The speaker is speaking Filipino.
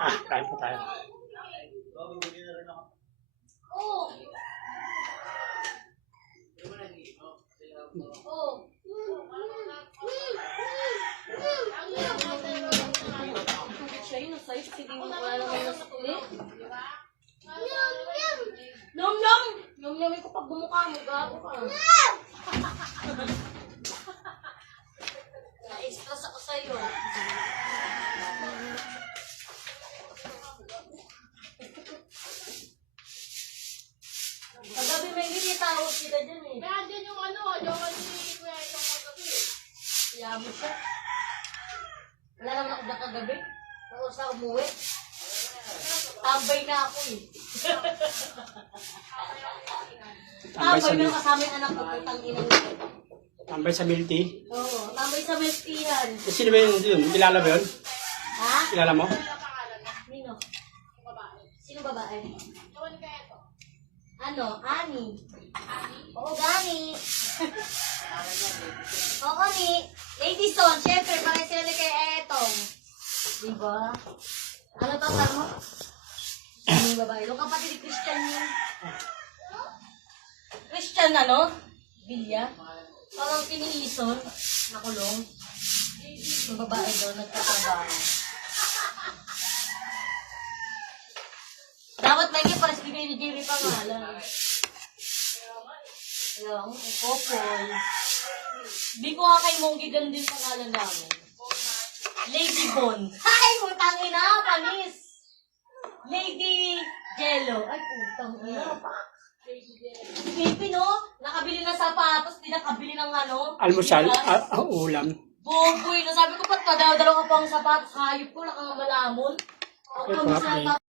Kain po tayo. Nom-nom ko pag bumukha mo, gago ka. Na-stress ako sa'yo. Kagabi may ginitawag sila dyan eh. Kaya dyan yung jowa ni Kuya yung magabi. Yamo siya. Wala naman ako ba kagabi? Ako sa umuwi. Tambay na ako eh. Tambay na kasama yung anak ko, putang ina nito. Tambay sa milk tea. Oo, tambay sa milk tea yan. Sino ba yun? Kilala ba yun? Ha? Kilala mo? Nino? Sino babae? Ewan kaya to. Ano? Ani? Oo, Gani. Oo, ni. Ladies-on, syempre, parang sila ni kay Etong. Diba? Ano to, mo? Ano yung babae? Yung kapatid ni Christian yun. Christian ano? Bilya? Parang tiniison. Nakulong. Yung babae doon, nagtatrabaho. Dapat may para sa bigay ni Jerry pangalan. Alam, Popol. Di ko nga kay Monggi ganun din pangalan namin. Lady Bon. Ay, putang ina, panis. Lady Jello. Ay, putang ina. Pipi, no? Nakabili ng sapatos, di nakabili ng ano. Almusal? Ulam. Boboy, no? Sabi ko, ba't padadalaw ka pang sapatos? Hayop ko, nakangamalamon. Ako kami sa